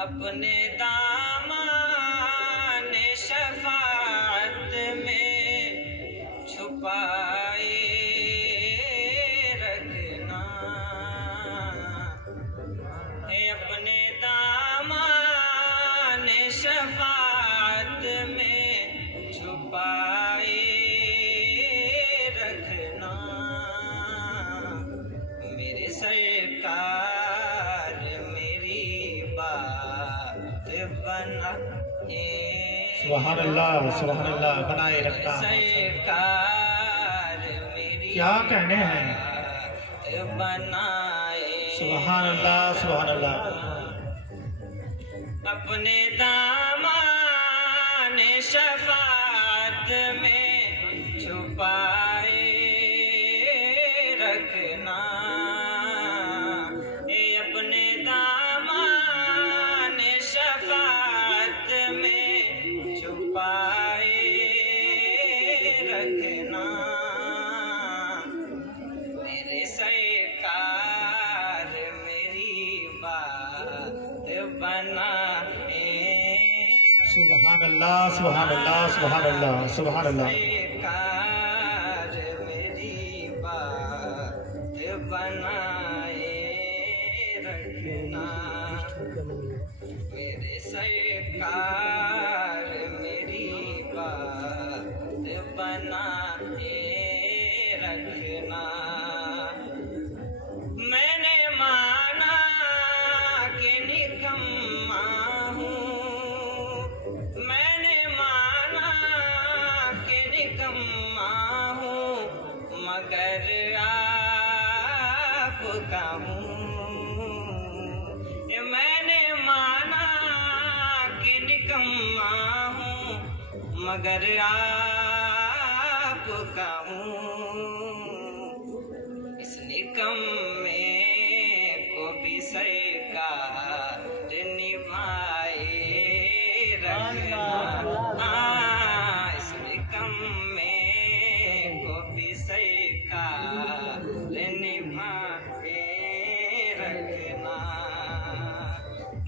अपने दामन शफाअत में छुपाए रखना, अपने दामन शफाअत में छुपाए रखना। मेरे सरकार मेरी बात बनाए, सुभान अल्लाह बनाए रखना। सरकार मेरी क्या कहने हैं, बात बनाए। सुभान अल्लाह। अपने दामन शफाअत में छुपाए रखना, अपने दामन शफाअत में छुपाए रखना। मेरे सरकार मेरी बात बनाए। सुभान अल्लाह। सरकार मेरी बात बनाए रखना। मेरे सरकार मेरी बात बनाए रखना। मैंने माना कि निकम्मा हूँ, मैंने माना कि निकम्मा हूँ, मगर आपका हूँ। मैंने माना कि निकम्मा हूँ, मगर आपका हूँ। इस निकम्मे को भी सरकार निभाए रखना। इस निकम्मे को भी सरकार निभाए रखना।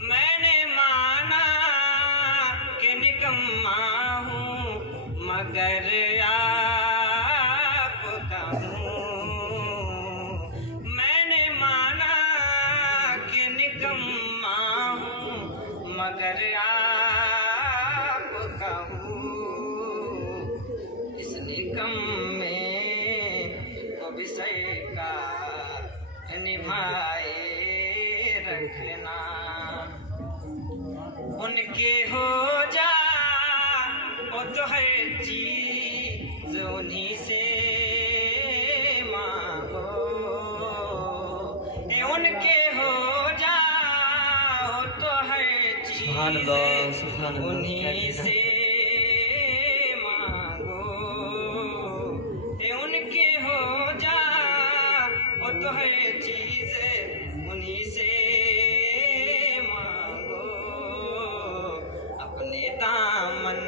मैंने माना कि निकम्मा हूँ, मगर आपका हूँ। मैंने माना कि निकम्मा हूँ, मगर आपका हूँ। इस निकम्मे को भी सरकार निभाए रखना। उनके हो जा वो तो हर चीज उन्हीं से मांगो, उनके हो जाओ तो हर चीज उन्हीं से मांगो। उनके हो जाओ तो हर चीज उन्हीं से मांगो। अपने दामन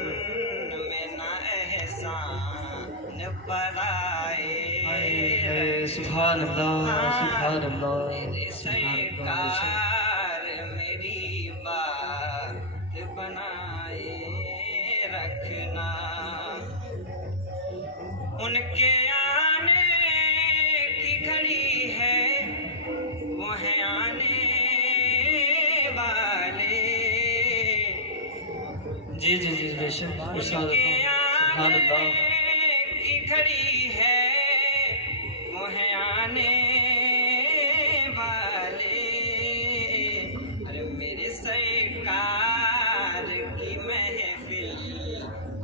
में ना एहसान बढ़ाए। सुभान अल्लाह। मेरे सरकार मेरी बात बनाए रखना। उनके आने की घड़ी है, वो है आने वाले। जी बेशक। उनके आने की घड़ी है, वो है आने वाले। अरे मेरे सरकार की महफिल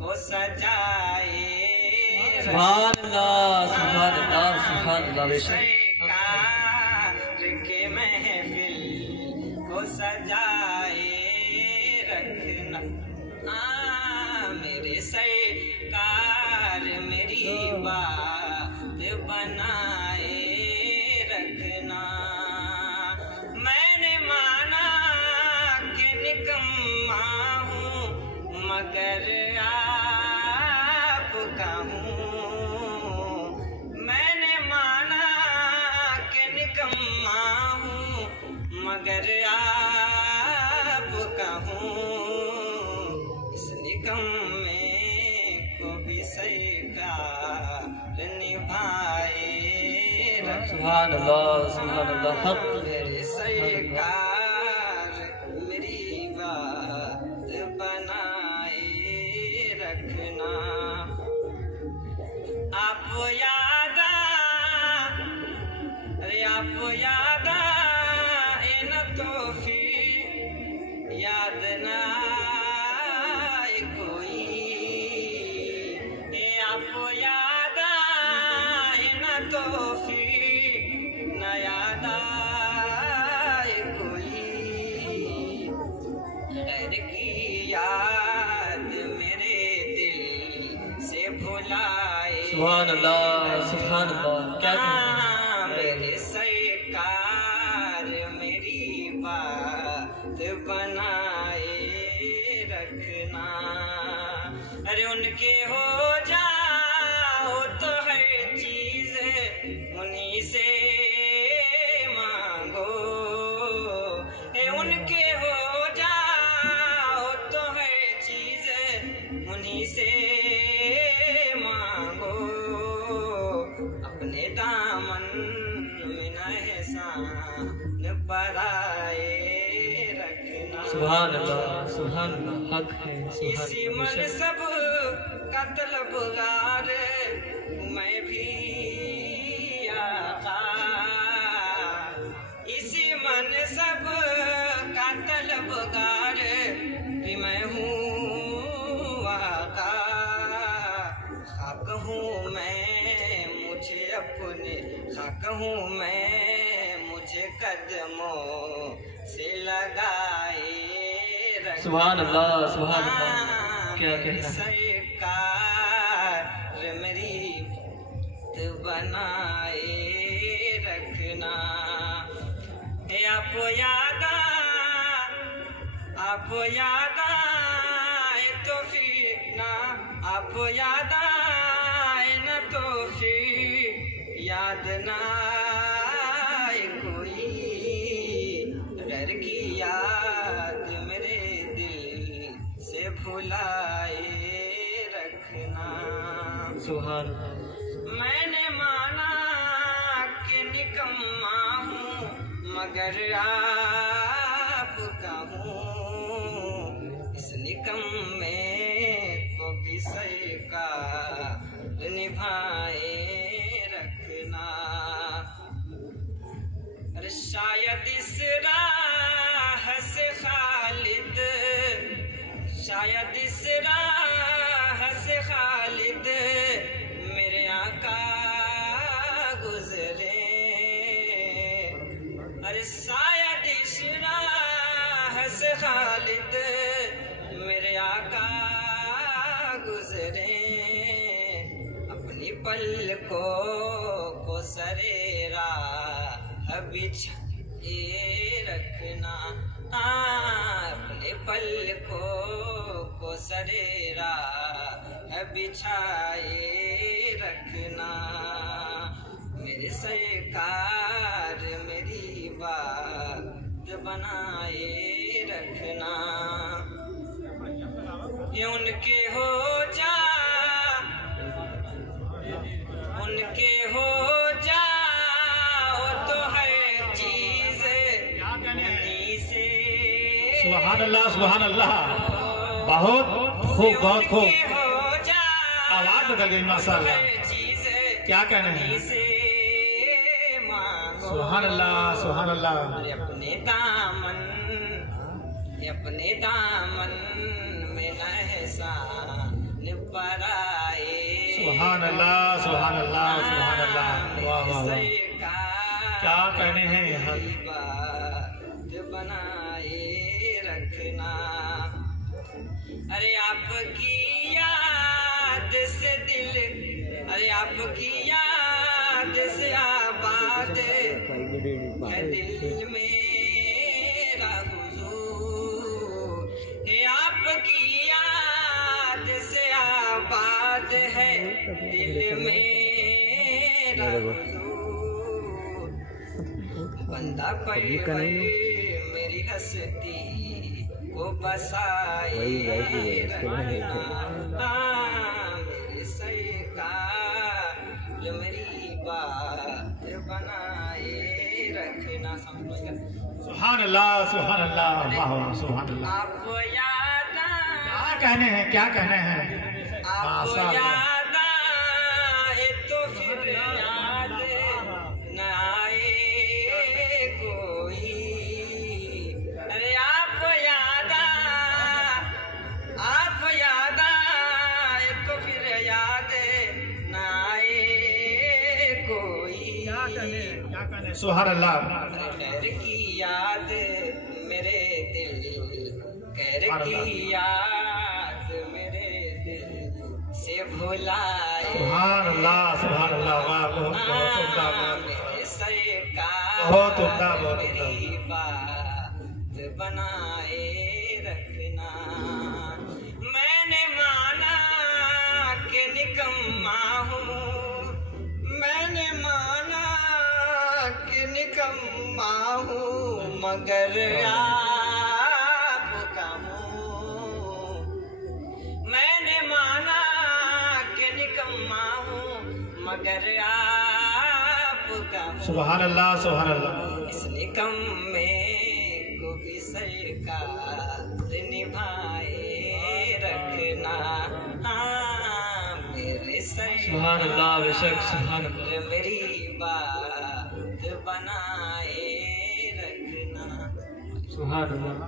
को सजाए। सुभान अल्लाह बेशक। सरकार के महफिल को सजाए रखना। मेरे सरकार मेरी बात बनाए रखना। मैंने माना कि निकम्मा हूँ, मगर आपका हूँ। मैंने माना कि निकम्मा हूँ, मगर आपका सुभान अल्लाह हक मेरे सरकार मेरी बात बनाए रखना। आप याद आए न तो फिर याद ना आए कोई। आप याद आए न तो फिर न याद आए कोई। गैर की याद मेरे दिल से भुलाए। सुभान अल्लाह क्या मेरे सरकार मेरी बात बनाए रखना। अरे उनके हो जाओ तो हर चीज उन्हीं से मांगो। उनके हो जाओ तो हर चीज उन्हीं से मांगो। अपने दामन में न एहसान पराए रखना। सुभान अल्लाह हक है। इसी मनसब का तलबगार मैं भी आका। इसी मनसब का तलबगार भी मैं हूँ आका। खाक हूँ मैं मुझे अपने खाक हूँ मैं मुझे कदमों से लगाए रखना। सुभान अल्लाह क्या कहना। सरकार मेरी बनाए रखना। आप याद आए तो फिर ना आप याद आए न तो फिर याद ना आए कोई। डर की याद मेरे दिल से भुलाए रखना। सुभान मैंने माना कि निकम्मा हूँ मगर आपका हूँ। इस निकम्मे को भी सरकार निभाए रखना। अरे शायद इस राह से खालिद शायद इस राह से खालिद मेरे आका गुजरे। अरे शायद इस राह से खालिद मेरे आका गुजरे। अपनी पलकों को सरेरा बिछाए रखना। अपने पलकों को सरेरा बिछाए रखना। मेरे सरकार मेरी बात बनाए रखना। ये उनके हो जाओ तो हर चीज उन्हीं से। सुभान अल्लाह बहुत खूब आवाज बदल गई माशाअल्लाह। क्या कहने हैं। सुभान अल्लाह अपने दामन में न एहसान पराए। सुभान अल्लाह वाह वाह वाह क्या कहने हैं यहाँ। बात बनाए रखना। अरे आपकी याद से दिल आपकी याद से आबाद है दिल मेरा हुजूर। आपकी याद से आबाद है दिल मेरा हुजूर। बंदा पर मेरी हस्ती को बसाए रखना। मेरी सरकार जो मेरी बात बना सुभान अल्लाह, सुभान अल्लाह, वाह वाह, सुभान अल्लाह। आपको याद क्या कहने हैं, क्या कहने हैं? आपको माशाअल्लाह। याद आए तो फिर याद न आए कोई। अरे आप याद आए तो फिर याद न आए कोई। क्या कहने? सुभान अल्लाह। खैर की याद मेरे दिल, खैर की याद मेरे दिल से भुलाए। सुभान अल्लाह, सुभान अल्लाह, वाह, बहुत बहुत उम्दा, मेरे सरकार बहुत उम्दा, बहुत उम्दा। मेरी बात बनाए रखना। मैंने माना कि निकम्मा हूँ, मैंने माना कि निकम्मा हूँ, मगर आपका हूँ। मैंने माना कि निकम्मा हूँ, मगर आपका हूँ। सुभान अल्लाह, सुभान अल्लाह। इस निकम्मे को भी सरकार निभाए रखना। हाँ मेरे सुभान अल्लाह, बेशक सुभान अल्लाह। मेरी बात बनाए रखना। सुभान अल्लाह।